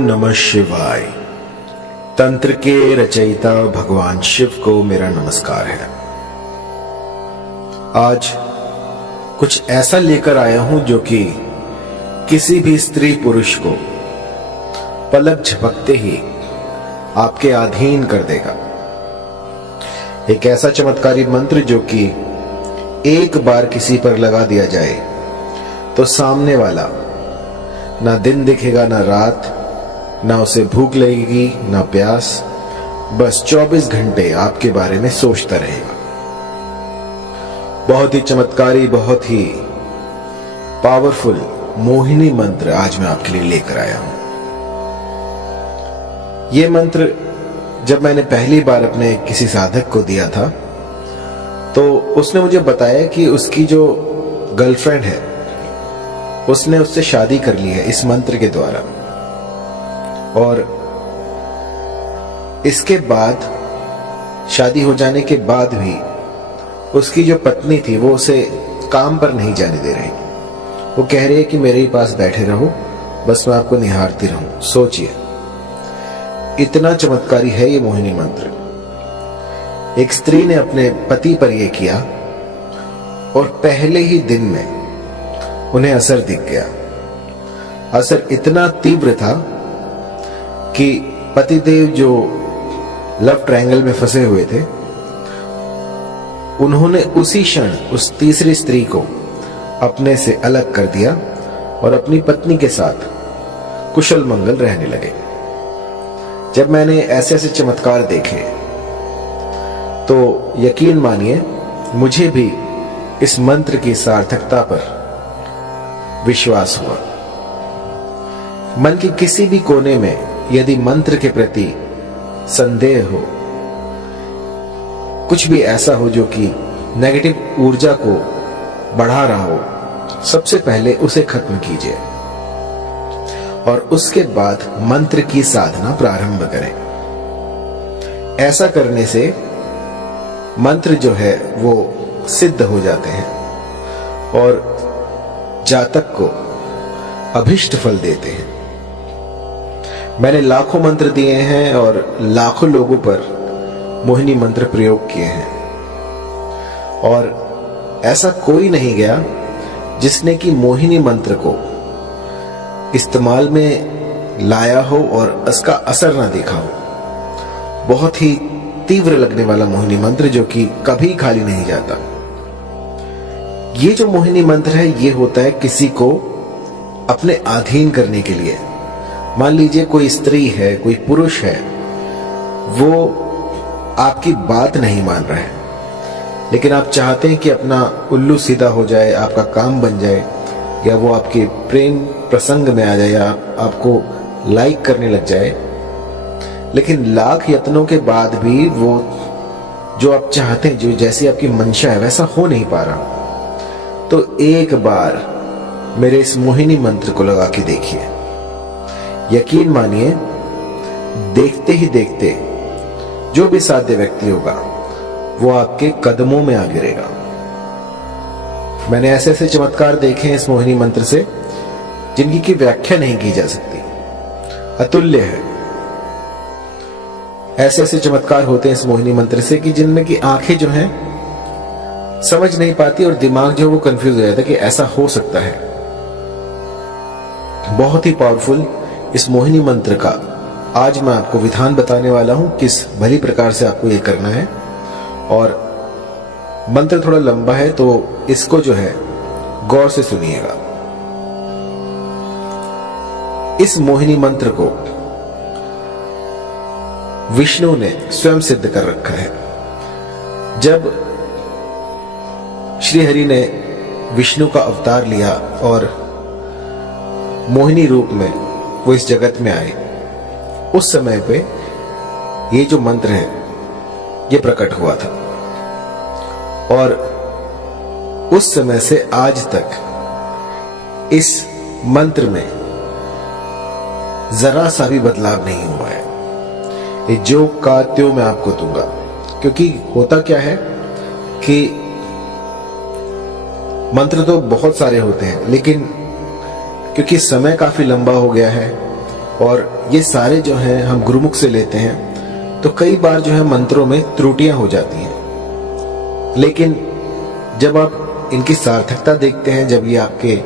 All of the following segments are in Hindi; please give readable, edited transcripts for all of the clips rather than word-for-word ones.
नमः शिवाय। तंत्र के रचयिता भगवान शिव को मेरा नमस्कार है। आज कुछ ऐसा लेकर आया हूं जो कि किसी भी स्त्री पुरुष को पलक झपकते ही आपके अधीन कर देगा। एक ऐसा चमत्कारी मंत्र जो कि एक बार किसी पर लगा दिया जाए तो सामने वाला ना दिन दिखेगा ना रात, ना उसे भूख लगेगी ना प्यास, बस 24 घंटे आपके बारे में सोचता रहेगा। बहुत ही चमत्कारी, बहुत ही पावरफुल मोहिनी मंत्र आज मैं आपके लिए लेकर आया हूं। यह मंत्र जब मैंने पहली बार अपने किसी साधक को दिया था तो उसने मुझे बताया कि उसकी जो गर्लफ्रेंड है उसने उससे शादी कर ली है इस मंत्र के द्वारा, और इसके बाद शादी हो जाने के बाद भी उसकी जो पत्नी थी वो उसे काम पर नहीं जाने दे रही। वो कह रही है कि मेरे ही पास बैठे रहो, बस मैं आपको निहारती रहूं। सोचिए, इतना चमत्कारी है ये मोहिनी मंत्र। एक स्त्री ने अपने पति पर यह किया और पहले ही दिन में उन्हें असर दिख गया। असर इतना तीव्र था कि पतिदेव जो लव ट्रायंगल में फंसे हुए थे, उन्होंने उसी क्षण उस तीसरी स्त्री को अपने से अलग कर दिया और अपनी पत्नी के साथ कुशल मंगल रहने लगे। जब मैंने ऐसे ऐसे चमत्कार देखे तो यकीन मानिए मुझे भी इस मंत्र की सार्थकता पर विश्वास हुआ। मन के किसी भी कोने में यदि मंत्र के प्रति संदेह हो, कुछ भी ऐसा हो जो कि नेगेटिव ऊर्जा को बढ़ा रहा हो, सबसे पहले उसे खत्म कीजिए और उसके बाद मंत्र की साधना प्रारंभ करें। ऐसा करने से मंत्र जो है वो सिद्ध हो जाते हैं और जातक को अभिष्ट फल देते हैं। मैंने लाखों मंत्र दिए हैं और लाखों लोगों पर मोहिनी मंत्र प्रयोग किए हैं, और ऐसा कोई नहीं गया जिसने कि मोहिनी मंत्र को इस्तेमाल में लाया हो और उसका असर ना देखा हो। बहुत ही तीव्र लगने वाला मोहिनी मंत्र जो कि कभी खाली नहीं जाता। ये जो मोहिनी मंत्र है ये होता है किसी को अपने अधीन करने के लिए। मान लीजिए कोई स्त्री है, कोई पुरुष है, वो आपकी बात नहीं मान रहा है, लेकिन आप चाहते हैं कि अपना उल्लू सीधा हो जाए, आपका काम बन जाए, या वो आपके प्रेम प्रसंग में आ जाए, या आपको लाइक करने लग जाए, लेकिन लाख यत्नों के बाद भी वो जो आप चाहते हैं, जो जैसी आपकी मंशा है वैसा हो नहीं पा रहा। तो एक बार मेरे इस मोहिनी मंत्र को लगा के देखिए। यकीन मानिए, देखते ही देखते जो भी साध्य व्यक्ति होगा वो आपके कदमों में आ गिरेगा। मैंने ऐसे ऐसे चमत्कार देखे हैं इस मोहिनी मंत्र से जिनकी की व्याख्या नहीं की जा सकती, अतुल्य है। ऐसे ऐसे चमत्कार होते हैं इस मोहिनी मंत्र से कि जिनमें की आंखें जो हैं समझ नहीं पाती और दिमाग जो वो कंफ्यूज हो जाता है कि ऐसा हो सकता है। बहुत ही पावरफुल इस मोहिनी मंत्र का आज मैं आपको विधान बताने वाला हूं, किस भली प्रकार से आपको ये करना है। और मंत्र थोड़ा लंबा है तो इसको जो है गौर से सुनिएगा। इस मोहिनी मंत्र को विष्णु ने स्वयं सिद्ध कर रखा है। जब श्री हरि ने विष्णु का अवतार लिया और मोहिनी रूप में वो इस जगत में आए, उस समय पे ये जो मंत्र है ये प्रकट हुआ था, और उस समय से आज तक इस मंत्र में जरा सा भी बदलाव नहीं हुआ है। ये जो का त्यों मैं आपको दूंगा, क्योंकि होता क्या है कि मंत्र तो बहुत सारे होते हैं, लेकिन क्योंकि समय काफी लंबा हो गया है और ये सारे जो हैं हम गुरुमुख से लेते हैं, तो कई बार जो है मंत्रों में त्रुटियां हो जाती हैं। लेकिन जब आप इनकी सार्थकता देखते हैं, जब ये आपके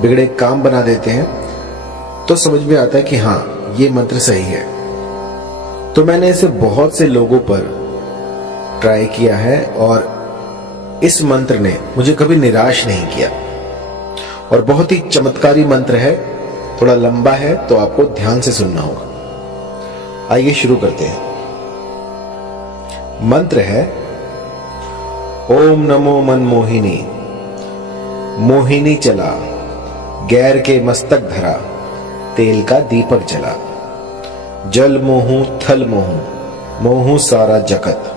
बिगड़े काम बना देते हैं, तो समझ में आता है कि हाँ, ये मंत्र सही है। तो मैंने इसे बहुत से लोगों पर ट्राई किया है और इस मंत्र ने मुझे कभी निराश नहीं किया और बहुत ही चमत्कारी मंत्र है। थोड़ा लंबा है तो आपको ध्यान से सुनना होगा। आइए शुरू करते हैं। मंत्र है ओम नमो मनमोहिनी। मोहिनी चला, गैर के मस्तक धरा, तेल का दीपक जला। जल मोहू थल मोहू, मोहू सारा जगत।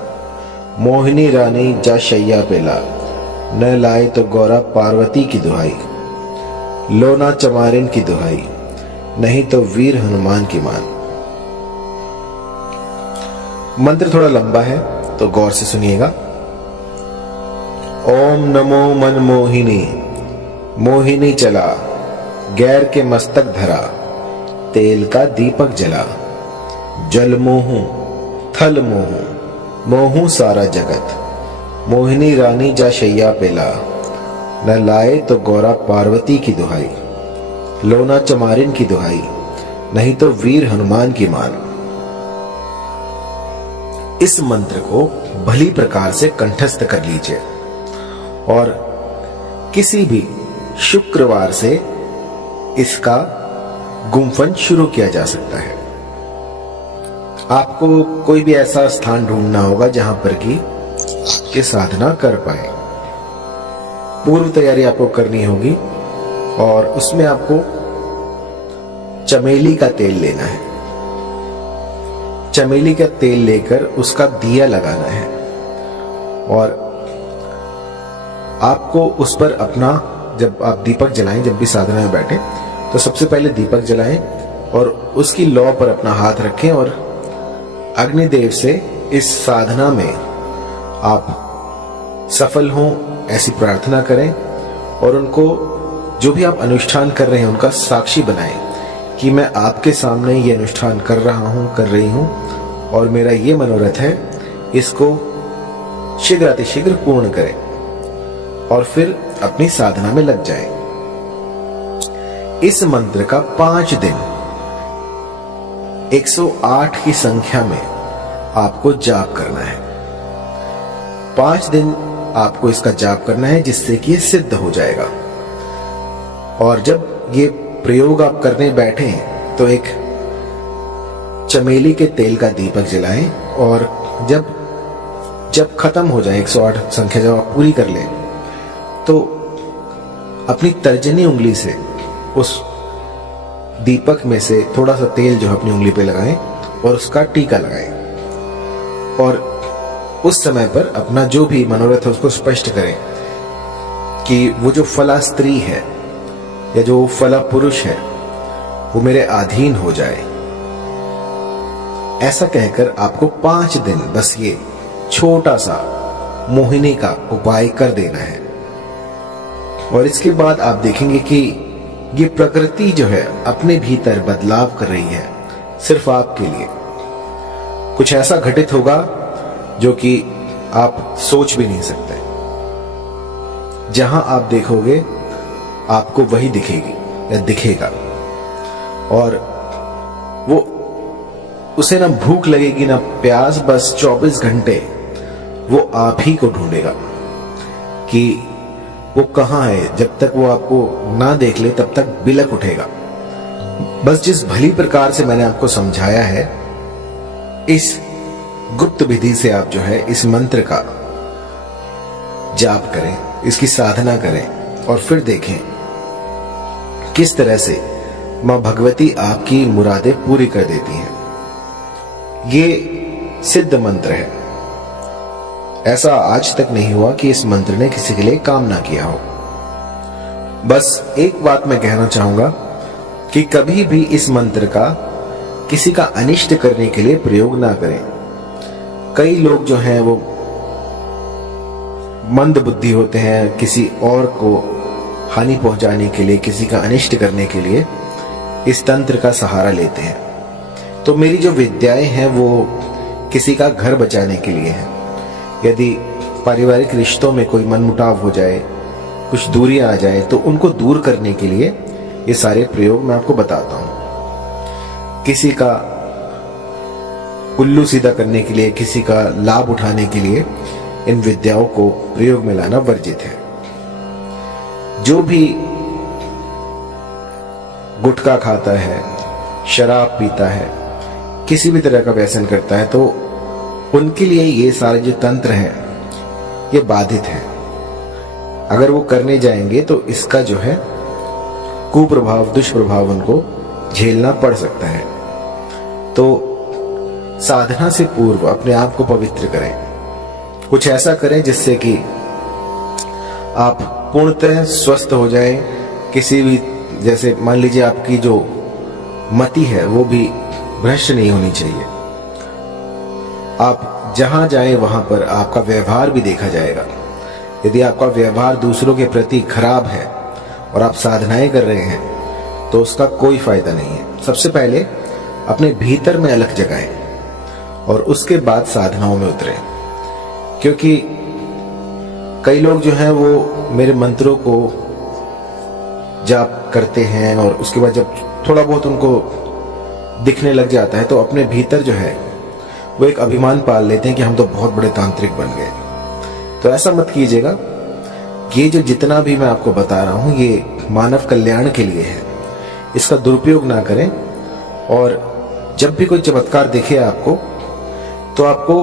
मोहिनी रानी जा शैया पेला, न लाए तो गौरा पार्वती की दुहाई। लोना चमारिन की दुहाई, नहीं तो वीर हनुमान की मान। मंत्र थोड़ा लंबा है तो गौर से सुनिएगा। ओम नमो मनमोहिनी। मोहिनी चला, गैर के मस्तक धरा, तेल का दीपक जला। जल मोहू थल मोहू, मोहू सारा जगत। मोहिनी रानी जा शैया पेला, न लाए तो गौरा पार्वती की दुहाई। लोना चमारिन की दुहाई, नहीं तो वीर हनुमान की मान। इस मंत्र को भली प्रकार से कंठस्थ कर लीजिए और किसी भी शुक्रवार से इसका गुम्फन शुरू किया जा सकता है। आपको कोई भी ऐसा स्थान ढूंढना होगा जहां पर कि ये साधना कर पाए। पूर्व तैयारी आपको करनी होगी और उसमें आपको चमेली का तेल लेना है। चमेली का तेल लेकर उसका दिया लगाना है और आपको उस पर अपना, जब आप दीपक जलाएं, जब भी साधना में बैठे तो सबसे पहले दीपक जलाएं और उसकी लौ पर अपना हाथ रखें और अग्निदेव से इस साधना में आप सफल हों ऐसी प्रार्थना करें और उनको, जो भी आप अनुष्ठान कर रहे हैं, उनका साक्षी बनाएं कि मैं आपके सामने ये अनुष्ठान कर रहा हूं, कर रही हूं और मेरा ये मनोरथ है, इसको शीघ्र अतिशीघ्र पूर्ण करें और फिर अपनी साधना में लग जाएं। इस मंत्र का 5 दिन 108 की संख्या में आपको जाप करना है। 5 दिन आपको इसका जाप करना है, जिससे कि ये सिद्ध हो जाएगा। और जब ये प्रयोग आप करने बैठे तो एक चमेली के तेल का दीपक जलाएं और जब खत्म हो जाए 108 संख्या जब आप पूरी कर लें, तो अपनी तर्जनी उंगली से उस दीपक में से थोड़ा सा तेल जो है अपनी उंगली पे लगाएं और उसका टीका लगाएं और उस समय पर अपना जो भी मनोरथ है उसको स्पष्ट करें कि वो जो फला स्त्री है या जो फला पुरुष है वो मेरे अधीन हो जाए। ऐसा कहकर आपको 5 दिन बस ये छोटा सा मोहिनी का उपाय कर देना है और इसके बाद आप देखेंगे कि ये प्रकृति जो है अपने भीतर बदलाव कर रही है सिर्फ आपके लिए। कुछ ऐसा घटित होगा जो कि आप सोच भी नहीं सकते। जहां आप देखोगे आपको वही दिखेगी या दिखेगा और वो, उसे ना भूख लगेगी ना प्यास, बस 24 घंटे वो आप ही को ढूंढेगा कि वो कहां है। जब तक वो आपको ना देख ले तब तक बिलक उठेगा। बस जिस भली प्रकार से मैंने आपको समझाया है, इस गुप्त विधि से आप जो है इस मंत्र का जाप करें, इसकी साधना करें और फिर देखें किस तरह से मां भगवती आपकी मुरादें पूरी कर देती हैं। ये सिद्ध मंत्र है। ऐसा आज तक नहीं हुआ कि इस मंत्र ने किसी के लिए काम ना किया हो। बस एक बात मैं कहना चाहूंगा कि कभी भी इस मंत्र का किसी का अनिष्ट करने के लिए प्रयोग ना करें। कई लोग जो हैं वो मंद बुद्धि होते हैं, किसी और को हानि पहुंचाने के लिए, किसी का अनिष्ट करने के लिए इस तंत्र का सहारा लेते हैं। तो मेरी जो विद्याएं हैं वो किसी का घर बचाने के लिए है। यदि पारिवारिक रिश्तों में कोई मनमुटाव हो जाए, कुछ दूरियां आ जाए, तो उनको दूर करने के लिए ये सारे प्रयोग मैं आपको बताता हूं। किसी का उल्लू सीधा करने के लिए, किसी का लाभ उठाने के लिए इन विद्याओं को प्रयोग में लाना वर्जित है। जो भी गुटखा खाता है, शराब पीता है, किसी भी तरह का व्यसन करता है, तो उनके लिए ये सारे जो तंत्र हैं ये बाधित है। अगर वो करने जाएंगे तो इसका जो है कुप्रभाव, दुष्प्रभाव उनको झेलना पड़ सकता है। तो साधना से पूर्व अपने आप को पवित्र करें। कुछ ऐसा करें जिससे कि आप पूर्णतः स्वस्थ हो जाए। किसी भी, जैसे मान लीजिए आपकी जो मति है वो भी भ्रष्ट नहीं होनी चाहिए। आप जहां जाए वहां पर आपका व्यवहार भी देखा जाएगा। यदि आपका व्यवहार दूसरों के प्रति खराब है और आप साधनाएं कर रहे हैं तो उसका कोई फायदा नहीं है। सबसे पहले अपने भीतर में अलख जगाएं और उसके बाद साधनाओं में उतरें। क्योंकि कई लोग जो हैं वो मेरे मंत्रों को जाप करते हैं और उसके बाद जब थोड़ा बहुत उनको दिखने लग जाता है तो अपने भीतर जो है वो एक अभिमान पाल लेते हैं कि हम तो बहुत बड़े तांत्रिक बन गए। तो ऐसा मत कीजिएगा। ये जो जितना भी मैं आपको बता रहा हूं ये मानव कल्याण के लिए है। इसका दुरुपयोग ना करें। और जब भी कोई चमत्कार दिखे आपको तो आपको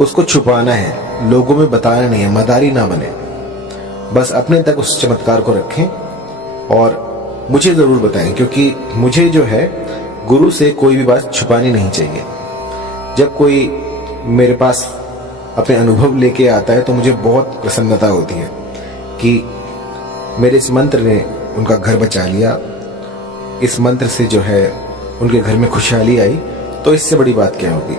उसको छुपाना है, लोगों में बताना नहीं है। मदारी ना बने, बस अपने तक उस चमत्कार को रखें और मुझे जरूर बताएं। क्योंकि मुझे जो है गुरु से कोई भी बात छुपानी नहीं चाहिए। जब कोई मेरे पास अपने अनुभव लेके आता है तो मुझे बहुत प्रसन्नता होती है कि मेरे इस मंत्र ने उनका घर बचा लिया, इस मंत्र से जो है उनके घर में खुशहाली आई। तो इससे बड़ी बात क्या होगी।